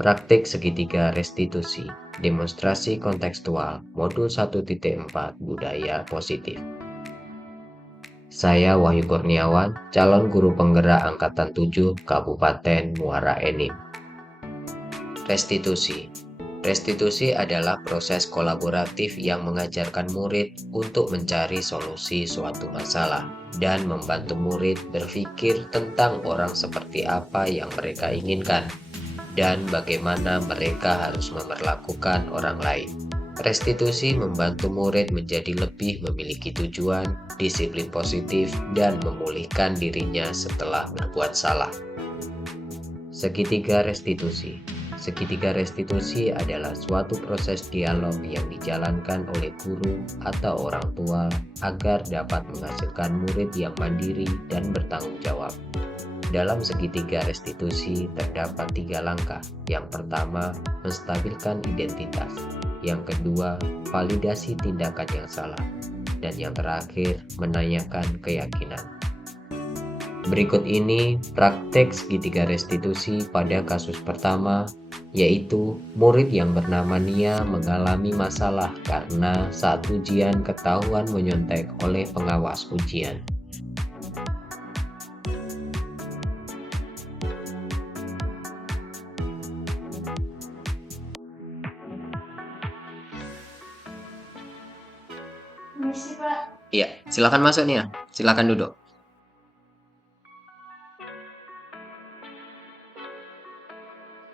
Praktik segitiga restitusi, demonstrasi kontekstual, modul 1.4 budaya positif. Saya Wahyu Kurniawan, calon guru penggerak Angkatan 7 Kabupaten Muara Enim. Restitusi. Restitusi adalah proses kolaboratif yang mengajarkan murid untuk mencari solusi suatu masalah dan membantu murid berpikir tentang orang seperti apa yang mereka inginkan dan bagaimana mereka harus memperlakukan orang lain. Restitusi membantu murid menjadi lebih memiliki tujuan, disiplin positif, dan memulihkan dirinya setelah berbuat salah. Segitiga restitusi. Segitiga restitusi adalah suatu proses dialog yang dijalankan oleh guru atau orang tua agar dapat menghasilkan murid yang mandiri dan bertanggung jawab. Dalam segitiga restitusi terdapat 3 langkah. Yang pertama, menstabilkan identitas. Yang kedua, validasi tindakan yang salah. Dan yang terakhir, menanyakan keyakinan. Berikut ini praktek segitiga restitusi pada kasus pertama, yaitu murid yang bernama Nia mengalami masalah karena saat ujian ketahuan menyontek oleh pengawas ujian. Permisi, Pak. Iya, silakan masuk Nia. Silakan duduk.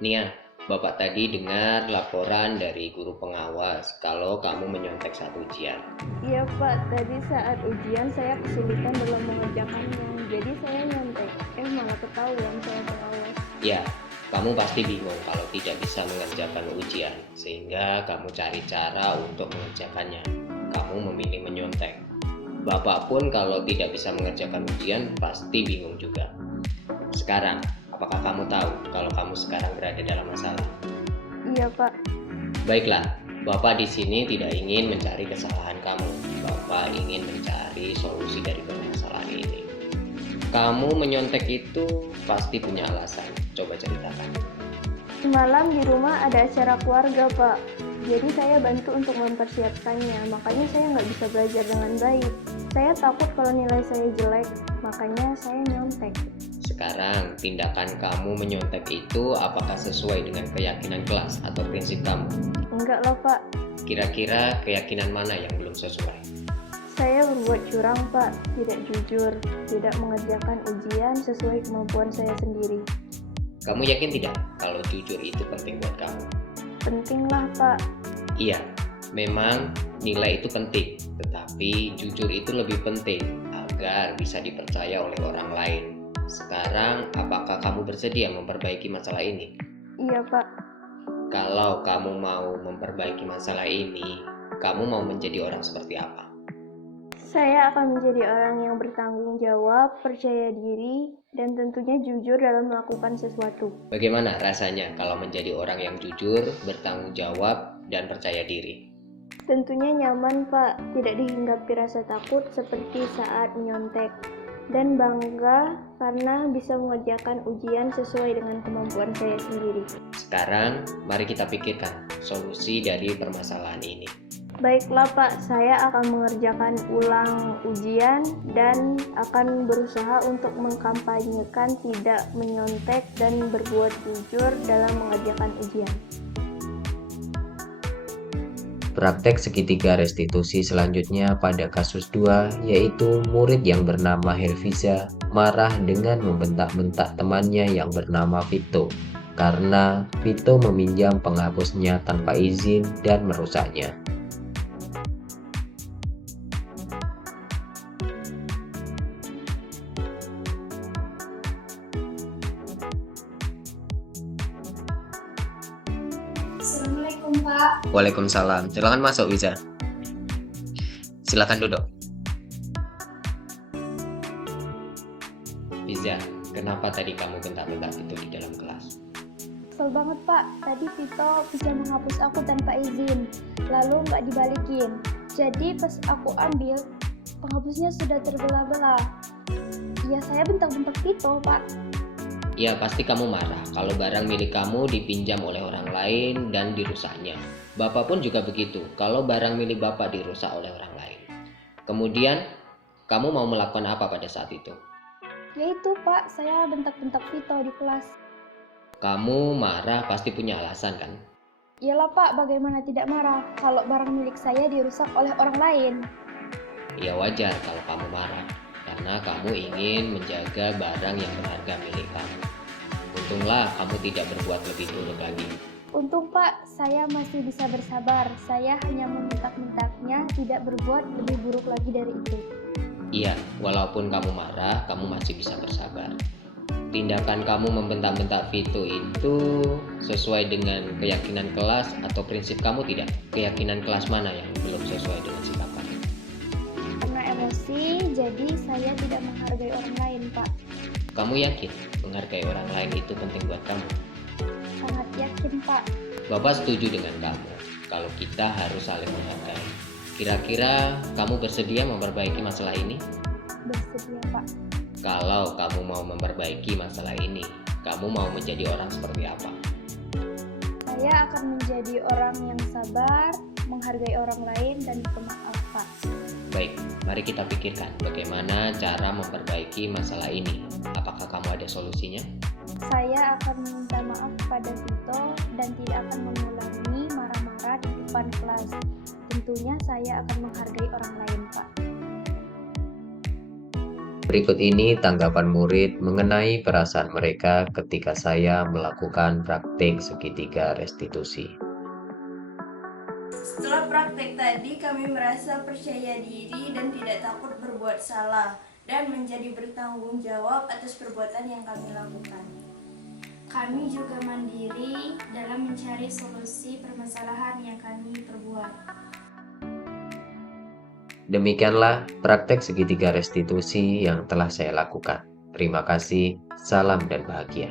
Nia, Bapak tadi dengar laporan dari guru pengawas kalau kamu menyontek saat ujian. Iya, Pak. Tadi saat ujian saya kesulitan dalam mengerjakannya. Jadi saya nyontek. Malah ketahuan saya pengawas. Ya, kamu pasti bingung kalau tidak bisa mengerjakan ujian, sehingga kamu cari cara untuk mengerjakannya. Kamu memilih menyontek. Bapak pun kalau tidak bisa mengerjakan ujian pasti bingung juga. Sekarang, apakah kamu tahu kalau kamu sekarang berada dalam masalah? Iya, Pak. Baiklah, Bapak di sini tidak ingin mencari kesalahan kamu. Bapak ingin mencari solusi dari permasalahan ini. Kamu menyontek itu pasti punya alasan. Coba ceritakan. Semalam di rumah ada acara keluarga, Pak. Jadi saya bantu untuk mempersiapkannya. Makanya saya nggak bisa belajar dengan baik. Saya takut kalau nilai saya jelek. Makanya saya nyontek. Sekarang, tindakan kamu menyontek itu apakah sesuai dengan keyakinan kelas atau prinsip kamu? Enggak lah, Pak. Kira-kira keyakinan mana yang belum sesuai? Saya berbuat curang, Pak. Tidak jujur. Tidak mengerjakan ujian sesuai kemampuan saya sendiri. Kamu yakin tidak kalau jujur itu penting buat kamu? Penting lah, Pak. Iya, memang nilai itu penting, tetapi jujur itu lebih penting agar bisa dipercaya oleh orang lain. Sekarang, apakah kamu bersedia memperbaiki masalah ini? Iya, Pak. Kalau kamu mau memperbaiki masalah ini, kamu mau menjadi orang seperti apa? Saya akan menjadi orang yang bertanggung jawab, percaya diri, dan tentunya jujur dalam melakukan sesuatu. Bagaimana rasanya kalau menjadi orang yang jujur, bertanggung jawab, dan percaya diri? Tentunya nyaman, Pak. Tidak dihinggapi rasa takut seperti saat menyontek. Dan bangga karena bisa mengerjakan ujian sesuai dengan kemampuan saya sendiri. Sekarang, mari kita pikirkan solusi dari permasalahan ini. Baiklah, Pak, saya akan mengerjakan ulang ujian dan akan berusaha untuk mengkampanyekan tidak menyontek dan berbuat jujur dalam mengerjakan ujian. Praktek segitiga restitusi selanjutnya pada kasus 2, yaitu murid yang bernama Helviza marah dengan membentak-bentak temannya yang bernama Vito karena Vito meminjam penghapusnya tanpa izin dan merusaknya. Assalamualaikum, Pak. Waalaikumsalam. Silakan masuk, Wiza. Silakan duduk. Wiza, kenapa tadi kamu bentak-bentak itu di dalam kelas? Kesel banget, Pak. Tadi Vito bisa menghapus aku tanpa izin, lalu nggak dibalikin. Jadi pas aku ambil, penghapusnya sudah terbelah-belah. Ya saya bentak-bentak Vito, Pak. Ya, pasti kamu marah kalau barang milik kamu dipinjam oleh orang lain dan dirusaknya. Bapak pun juga begitu, kalau barang milik Bapak dirusak oleh orang lain. Kemudian, kamu mau melakukan apa pada saat itu? Ya itu Pak, saya bentak-bentak Vito di kelas. Kamu marah pasti punya alasan kan? Iyalah Pak, bagaimana tidak marah kalau barang milik saya dirusak oleh orang lain. Ya wajar kalau kamu marah, karena kamu ingin menjaga barang yang berharga milik kamu. Untunglah kamu tidak berbuat lebih buruk lagi. Untung Pak, saya masih bisa bersabar. Saya hanya membentak-bentaknya, tidak berbuat lebih buruk lagi dari itu. Iya, walaupun kamu marah, kamu masih bisa bersabar. Tindakan kamu membentak-bentak Vito itu sesuai dengan keyakinan kelas atau prinsip kamu tidak? Keyakinan kelas mana yang belum sesuai dengan sikap kamu? Karena emosi, jadi saya tidak menghargai orang lain Pak. Kamu yakin menghargai orang lain itu penting buat kamu? Sangat yakin Pak. Bapak setuju dengan kamu kalau kita harus saling menghargai. Kira-kira kamu bersedia memperbaiki masalah ini? Bersedia Pak. Kalau kamu mau memperbaiki masalah ini, kamu mau menjadi orang seperti apa? Saya akan menjadi orang yang sabar, menghargai orang lain, dan pemaaf Pak. Baik, mari kita pikirkan bagaimana cara memperbaiki masalah ini. Apakah kamu ada solusinya? Saya akan meminta maaf kepada Vito dan tidak akan mengulangi marah-marah di depan kelas. Tentunya saya akan menghargai orang lain, Pak. Berikut ini tanggapan murid mengenai perasaan mereka ketika saya melakukan praktik segitiga restitusi. Setelah praktek tadi, kami merasa percaya diri dan tidak takut berbuat salah dan menjadi bertanggung jawab atas perbuatan yang kami lakukan. Kami juga mandiri dalam mencari solusi permasalahan yang kami perbuat. Demikianlah praktek segitiga restitusi yang telah saya lakukan. Terima kasih, salam dan bahagia.